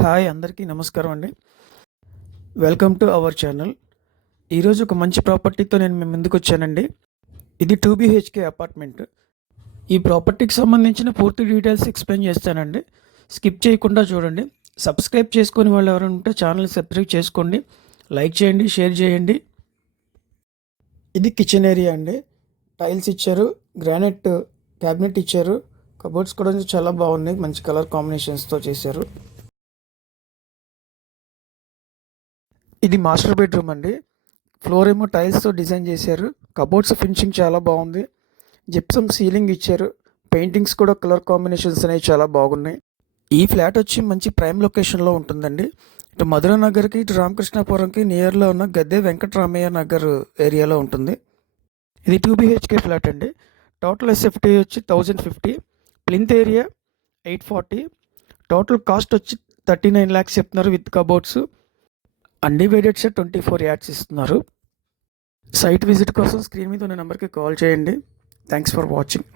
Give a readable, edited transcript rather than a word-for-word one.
Hi అందరికీ నమస్కారం అండి. Welcome to our channel. ఈరోజు ఒక మంచి ప్రాపర్టీతో నేను మీ ముందుకు వచ్చానండి. ఇది 2 BHK అపార్ట్మెంట్. ఈ ప్రాపర్టీకి సంబంధించిన పూర్తి డీటెయిల్స్ ఎక్స్ప్లెయిన్ చేస్తానండి. స్కిప్ చేయకుండా చూడండి. సబ్స్క్రైబ్ చేసుకుని వాళ్ళు ఎవరైనా ఉంటే ఛానల్ సబ్స్క్రైబ్ చేసుకోండి, లైక్ చేయండి, షేర్ చేయండి. ఇది కిచెన్ ఏరియా అండి. టైల్స్ ఇచ్చారు, గ్రానైట్ క్యాబినెట్ ఇచ్చారు, కబోర్డ్స్ కూడా చాలా బాగున్నాయి, మంచి కలర్ కాంబినేషన్స్తో చేశారు. ఇది మాస్టర్ బెడ్రూమ్ అండి. ఫ్లోర్ ఏమో టైల్స్తో డిజైన్ చేశారు. కబోర్డ్స్ ఫినిషింగ్ చాలా బాగుంది. జిప్సమ్ సీలింగ్ ఇచ్చారు. పెయింటింగ్స్ కూడా కలర్ కాంబినేషన్స్ అనేవి చాలా బాగున్నాయి. ఈ ఫ్లాట్ వచ్చి మంచి ప్రైమ్ లొకేషన్లో ఉంటుందండి. ఇటు మధుర నగర్కి, ఇటు రామకృష్ణాపురంకి నియర్లో ఉన్న గద్దె వెంకటరామయ్య నగర్ ఏరియాలో ఉంటుంది. ఇది 2 BHK ఫ్లాట్ అండి. టోటల్ ఎస్ఎఫ్టీ వచ్చి 1050, ప్లింత్ ఏరియా 840, టోటల్ కాస్ట్ వచ్చి 39 lakhs చెప్తున్నారు with cupboards. Undivided share 24 ads ఇస్తున్నారు. సైట్ విజిట్ కోసం స్క్రీన్ మీద ఉన్న నెంబర్కి కాల్ చేయండి. Thanks for watching.